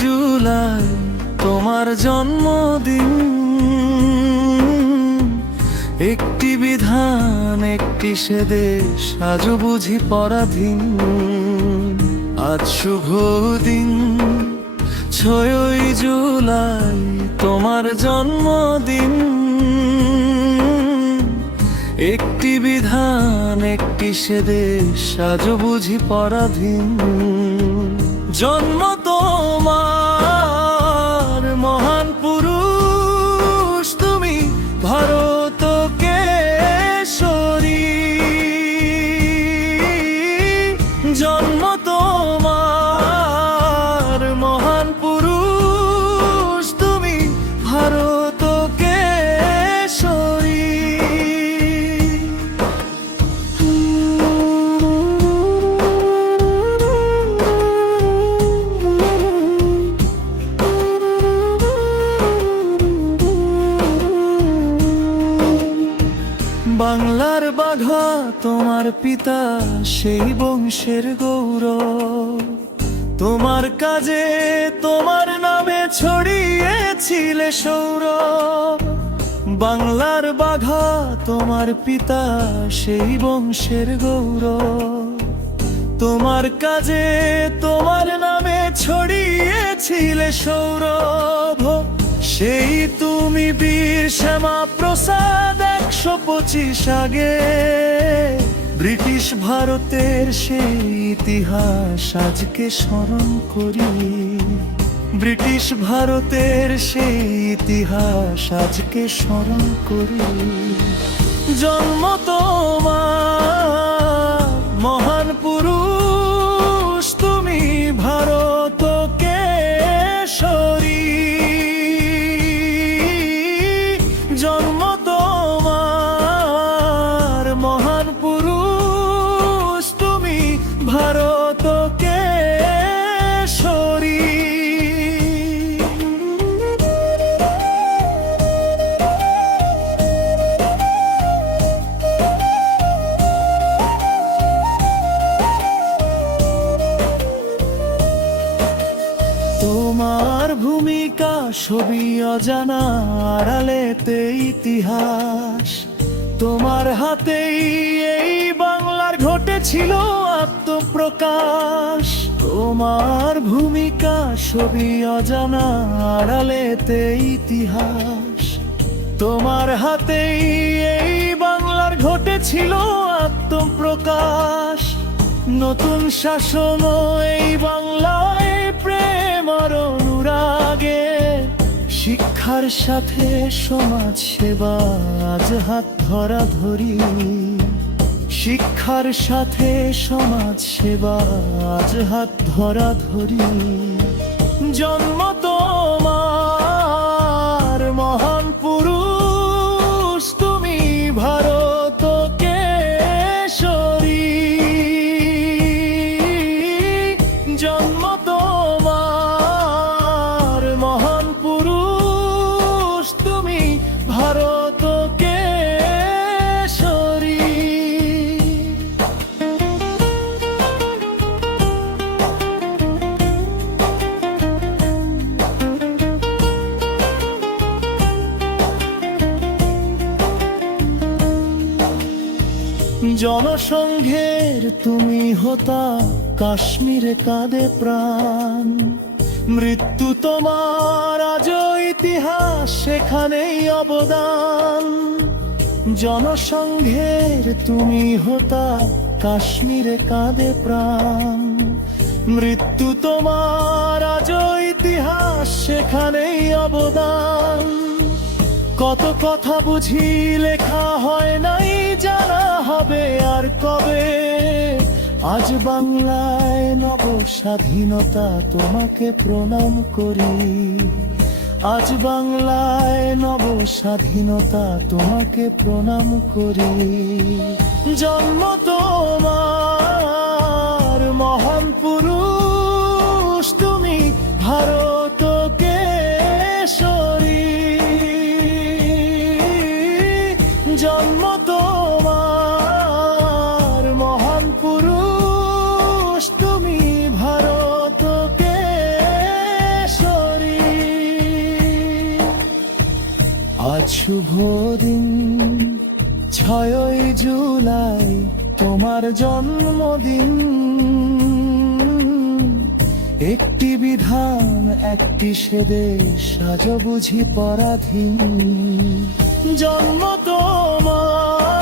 জুলাই তোমার জন্মদিন, একটি বিধান একটি সে দেশ আজও বুঝি পরাধীন। আজ শুভ দিন 6ই জুলাই তোমার জন্মদিন, একটি বিধান একটি সে দেশ আজও বুঝি পরাধীন। জন্ম তোমার মহান পুরুষ তুমি ভারত কেশরী। জন্ম তোমার মহান পুরুষ তুমি ভারত কেশরী। বাংলার বাঘা তোমার পিতা, সেই বংশের গৌরব। তোমার কাজে তোমার নামে ছড়িয়েছিলে সৌরভ। বাংলার বাঘা তোমার পিতা, সেই বংশের গৌরব। তোমার কাজে তোমার নামে ছড়িয়েছিলে সৌরভ। সেই তুমি বীর শ্যামা প্রসাদ 125 আগে। ব্রিটিশ ভারতের সেই ইতিহাস আজকে স্মরণ করি। ব্রিটিশ ভারতের সেই ইতিহাস আজকে স্মরণ করি। জন্ম তোমার মহান পুরুষ তুমি ভারত কেশরী। জন্ম তোমার মহান পুরুষ তুমি ভারত কেশরী। তোমার ভূমিকা ছবি অজানা, আড়ালেতে ইতিহাস। তোমার হাতেই এই বাংলার ঘটেছিল আত্মপ্রকাশ। তোমার ভূমিকা ছবি অজানা, আড়ালেতে ইতিহাস। তোমার হাতেই এই বাংলার ঘটেছিল আত্মপ্রকাশ। নতুন শাসন এই বাংলায় প্রেম আর অনুরাগে। শিক্ষার সাথে সমাজ সেবা আজ হাত ধরা ধরি। শিক্ষার সাথে সমাজ সেবা আজ হাত ধরা ধরি। জন্ম তোমার মহান পুরুষ তুমি ভারত কেশরী। জন্ম তোমার মহান পুরুষ তুমি ভারত কেশরী। জনসংঘের তুমি হতা, কাশ্মীরে কাঁদে প্রাণ। মৃত্যু তোমার আজও ইতিহাস, সেখানেই অবদান। জনসংঘের তুমি হতা, কাশ্মীরে কাঁদে প্রাণ। মৃত্যু তোমার আজও ইতিহাস, সেখানেই অবদান। কত কথা বুঝি লেখা হয় নাই, জানা হবে আর কবে। আজ বাংলায় নব স্বাধীনতা, তোমাকে প্রণাম করি। আজ বাংলায় নব স্বাধীনতা, তোমাকে প্রণাম করি। জন্ম তোমার মহান পুরুষ তুমি ভারত কেশরী। জন্ম তোমার মহান পুরুষ তুমি ভারত কেশরী। শুভ দিন 6ই জুলাই তোমার জন্মদিন একটি বিধান একটি সেদেশ আজও বুঝি পরাধীন জন্ম তোমার